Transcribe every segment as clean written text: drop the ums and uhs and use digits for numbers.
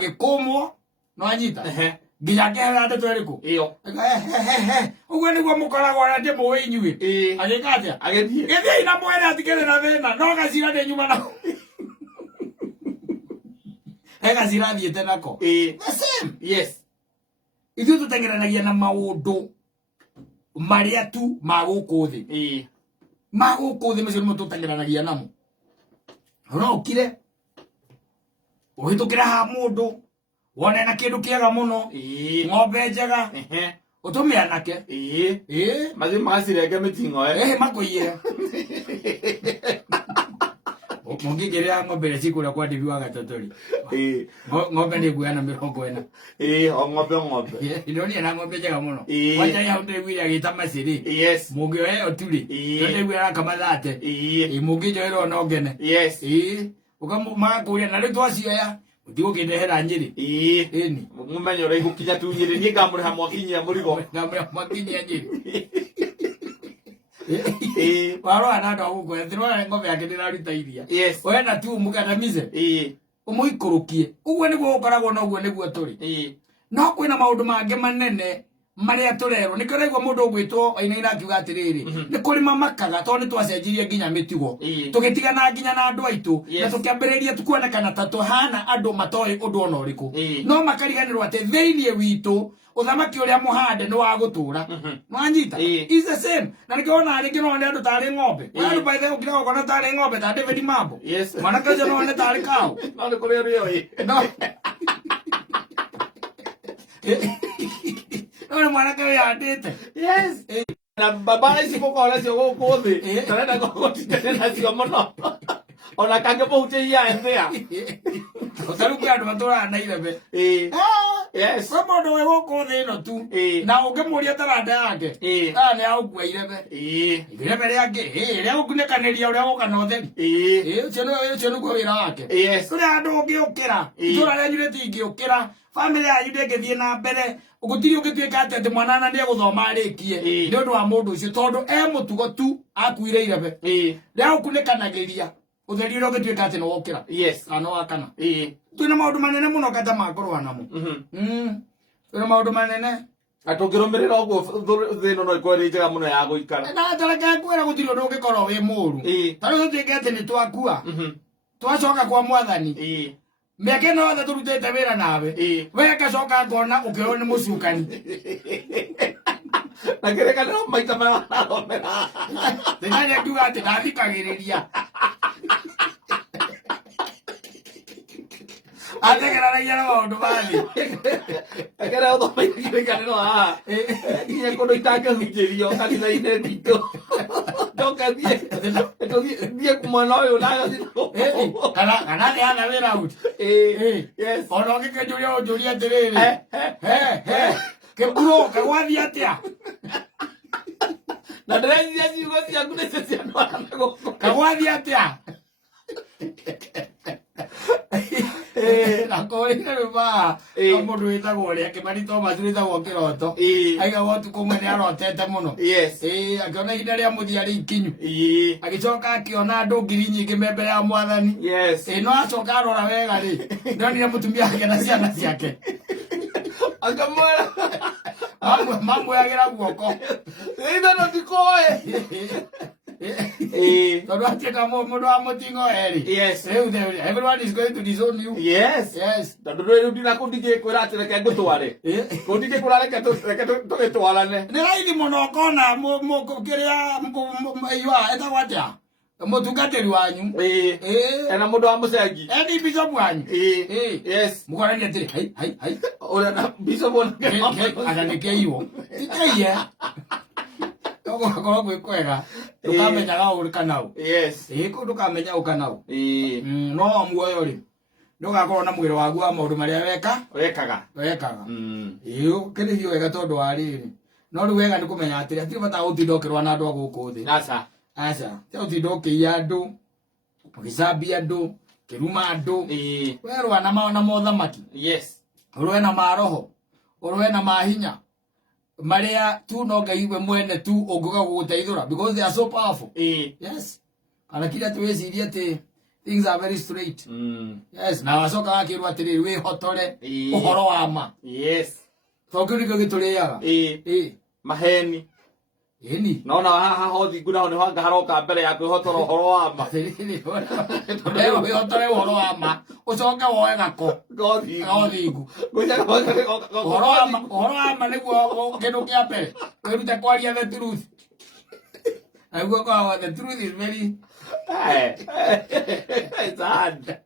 gikumo no anyita nginya ngehera ndeto iriku iyo uguo niguo mukoragwo na ndimo we inyui agikatia agithie githie ina mwene atikere na thina no gacira ndi nyuma na gacira thiete nako the same yes ithu tutengeranagia na maundu maria tu maguku thi maguku thi mecio nimo tutengeranagia namo no ukire uhitukira ha mundu wone na kindu kiega muno ng'ombe njega utumia nake mathi magacirenge mitingo makuiye mungigerea ng'ombe cikuria kwa ndibi wa gatotori ng'ombe ni guana 40 o ng'ombe ndonia na ng'ombe njega muno wacha ya ndegwira agita maciri mungioe oturi ndegwira kamathate mungijoero no ngene ukamagakuria na ritu acioya utigo kindehera Nyeri ini mumenyo rai gukinya tu Nyeri ni ngamuriha mwakinyia murigo ngamuriha mwakinyia Nyeri waro anado aguko thirwa ngombe yake ndiraruta iria wena tu mukandamize umuikurukie uguo niguo ukoragwo na uguo niguo turi no kwina maundu mange manene maria turero nikyo raigwa mundu ugwitwo aina akiuga atiriri ni kuri mamakaga to ni twacenjirie nginya mitigo tugitigana nginya na andu aitu na tukiambiriria tukuonekana ta tuhana andu matoi undu ona uriku no makariganirwo ati theinie witu uthamaki uria muhande ni wa gutura mwanyita is the same na nikiona ari kino andu tari ng'ombe andu by the ukira ukona tari ng'ombe ta David Mambo mwana kaje no ne tari kao no ni kuri rio no no mwana kaje yandite na baba isi kokora cio gukuthi tarenda gukotitena cio muno ona kange pohute ya endea utarukia andu matura na irebe kwa mundu we gukuthi no tu na ungimuria taranda yake ni augua irebe irebe riangi ria gukunekaniria uria gukana utheri ucio niguo wira wake uria andu ungiukira itura ria nyuriti ingiukira family yanyu ndengithie na mbere ugutiri ugituika ati mwanana ni eguthoma arikie ni undu wa mundu ucio tondu mutugo tu akuire irebe ria gukunekanagiria utheri ro gituika ati no wokira ano wakana twina maundu manene muno kata makorwa namo twina maundu manene atungirumirira uguo thino no ikwere njega muno ya guikara na tareka kwera gutiri undu ungikorwo wi muru tari tuike ati ni twakua twacoka kwa mwathani miaka ino yothe turutite wira nawe we gacoka ngona ukirwo ni mucukani na kirekaniro maita mararomera ndinani akiuga ati ndathikagiriria ategeranagia na maundu mathi akera uthomaire kirekaniro haha nginya kundu itangihunjirio kanitha-ini gitu ndokathie kumwana uyu kana ni ana wira out ona ungikenjuria unjuria atiriri kiburo kagwathi atia na ndĩreciria ciugo ciaku nĩcio cianwarana gũkũ kagwathi atia na korire ruma mundu witagwo ria Kimani Thomas witagwo kiroto aiga wotu kumwe ni arotete muno akiona ihinda ria muthia ri ikinyu agicoka akiona andu ngiri nyingi me mbere ya mwathani no acoka arora wega ri ndonire mutumia wake na ciana ciake akamwira mamweagira guoko ina no tikoe tondu atieka mundu wa mutingo eri everyone is going to disown you tondu rĩu ndinakundigikwĩra atĩ reke ngũtware kundigikwĩra reke tũgĩtwarane nĩ raithi mũno ũkona kĩrĩa etagwo atĩa mutungatĩri wanyu ena mũndũ wa mũcengi eni bishop wanyu mũkorania atĩrĩ hai ũrĩa na bishop aganĩkeirwo tikeiye korwo gwĩ kwega ndũkamenyaga ũrĩkanau ndũkamenya ũkanau no muoyo rĩ ndũgakorwo na mwĩrĩ wagu wa maũndũ marĩa wekaga kĩrĩhio wega tondũ wa rĩrĩ no rĩu wega nĩ kũmenya atĩrĩ hatirĩ bata gũtinda ũkĩrũa na andũ a gũkũ thĩ ti gũtinda ũkĩiya andũ ũgĩcambia andũ ũkĩruma andũ werũa na mothamaki ũrũe na maroho ũrũe na mahinya maria tu no Ngai we mwene tu unguga guguteithura because they are so powerful kana kila tu weciria ati Things are very straight. Yes, na wacoka wakirwa atiriri wi hotore uhoro wa ma. Yes. So kuri ko gituriaga. Maheni. Eni. Naona haha hothi nguna ni hanga haroka mbere ya kwihotoro uhoro wa ma. Leo wihotore uhoro wa ma. Ucoka woe gako. Gothingu. Uhoro wa ma niguo kindu kia mbere. Wirute kwaria the truth. Aiguo kwa the truth is very it's hard.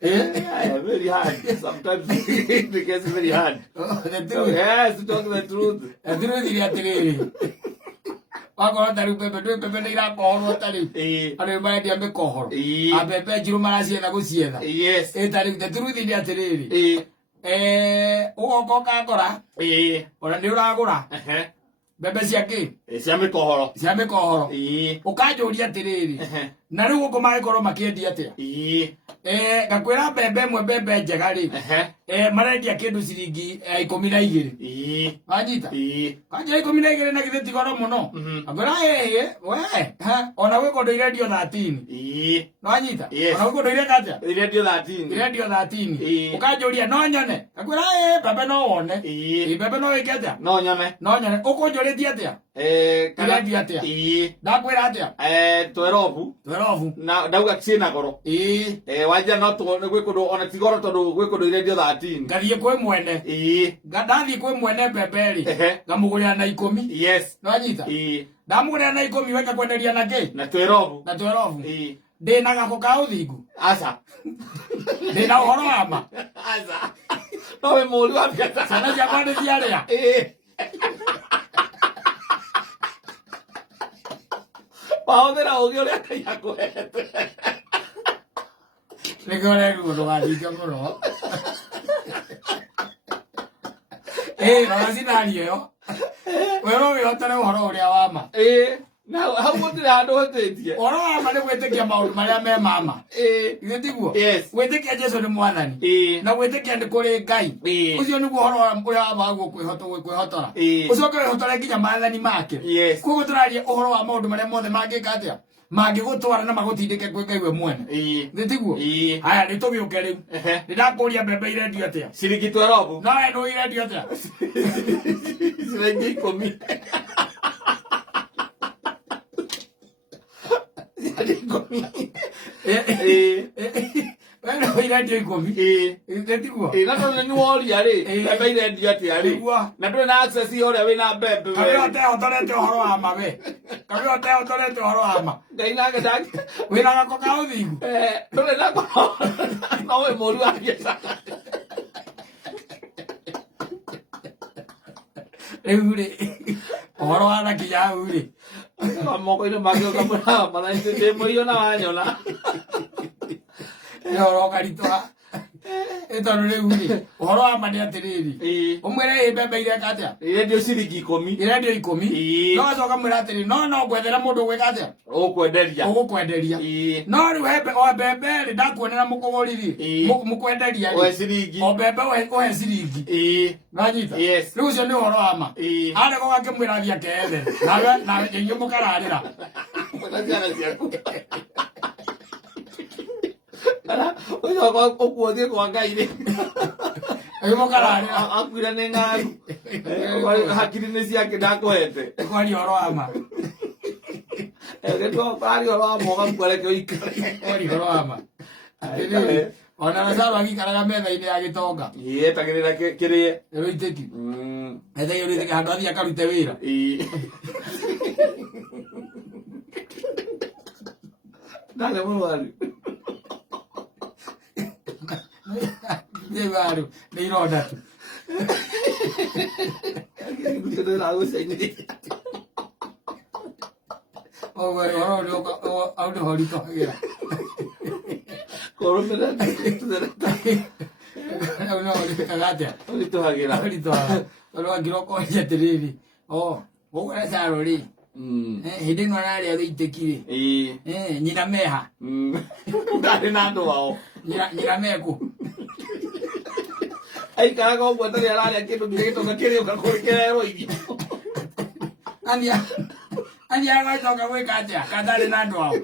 Very hard. Sometimes it gets very hard. The truth. Yes, to talk the truth. The truth is atiriri. Wako taru pepe ni ra kohoro tari. Ari ba dia me kohoro. Apepe jiru marasi na gusietha. Yes. Tari the truth is atiriri. Ugo ka gora. Ora ni uragura. Bebe ciake ciame kohoro ukanjuria atiriri na riu guko magikoro makiendi atia gakwira mbembe njega ri marendia kindu ciringi 12 wanyita kanja 12 na githeti goro muno akwira we ona gwe kondo irendio 13 wanyita ona gwe kondo irendio 13 ukanjuria no nyone akwira bebe no wone bebe no iketa no nyone ukunjuria atia irendio atia ndakwira atia 12 na ndauga ciina goro wanja no tu gwe kondo ona tigoro tondu gwe kondo irendio 13 ngathie kwi mwene ndathie kwi mwene beberi ngamugurira na 10 yes nwanyita ndamugurira na 10 weka kwenderia na ki na 12 ndina gako ka uthingu aca ndina uhoro wa ma aca no we muri wa biata sana ciakwa nĩ ciarĩa wahũthĩra ũgĩ ũrĩa Ngai akũhete nĩkĩo ũreruo ndũgathinge mũno rora cinari ĩyo werwo wĩhotere ũhoro ũrĩa wa ma na hau gũtirĩ handũ hũtĩtie ũhoro wa ma nĩ gwĩtĩkia maũndũ marĩa me mama githĩ tiguo gwĩtĩkia Jesũ nĩ mwathani na gwĩtĩkia nĩ kũrĩ Ngai ũcio nĩguo ũhoro ũrĩa wagwo kwĩhotora ũcoke wĩhotore nginya maathani make koguo tũraria ũhoro wa maũndũ marĩa mothe mangĩka atĩa mangĩgũtwara na magũtindĩke kwĩ Ngai we mwene githĩ tiguo haya nĩ tũgĩũke rĩu nĩndakũria mbembe irendio atĩa ciringi 12 no we nũ irendio atĩa ciringi 10 Bueno, irendio 10 ndetiguo na tondu ni woria ri mbembe irendio atia ri na nduri na access yoria wina mbembe kabe hotorete uhoro wa ma we kabe hotorete uhoro wa ma Ngai nake ndaki wina gako ka uthingu nduri na ko no we muri wa biacara rĩu rĩ ũhoro wa nakinya hau rĩ moko-inĩ make ũkamũra maraitĩ ndĩ mũiona wanyona nĩ ũhoro ũkaritũha tondũ rĩu rĩ ũhoro wa ma nĩ atĩrĩrĩ ũmwĩre mbembe ireka atĩa irendio ciringi 10 irendio 10 no gacoka mwĩra atĩrĩ no gwethera mũndũ gwĩka atĩa ũgũkwenderia no rĩu o mbembe rĩ ndakuonera mũkũgũri rĩ mũkwenderia o mbembe ũhe ciringi nanyita rĩu ũcio nĩ ũhoro wa ma arega gakĩmwĩra athiĩ akethe nawe inyuĩ mũkararĩra ucoka ũkuothie kwa Ngai rĩ mũkararĩra akuire nĩ ng'aru hakiri-inĩ ciake ndakũhete kwaria ũhoro wa ma kwaria ũhoro wa ma ũgamuoreke ũikare kwaria ũhoro wa ma ona Lazaro agĩikaraga metha-inĩ ya gĩtonga etagĩrĩra kĩrĩe rũitĩki ethagia rũitĩki handũ athiĩ akarute wĩra ndarĩ mũrwaru Nĩwaru nĩ ironda tu ũguo ũhoro au nĩho ritũhagĩra au nĩho rĩkaga atĩa ritũhagĩra tondũ angĩrokoria atĩrĩrĩ gũkũ Lazaro rĩ hĩndĩ ĩno ararĩa rũitĩki rĩ nyina meha ndarĩ na andũ ao nyina meku aikaraga ũguo atarĩ ararĩa kĩndũ nginya gĩtonga kĩrĩũka kũrĩkĩrerwo irio ani agacoka gwĩka atĩa ka ndarĩ na andũ ao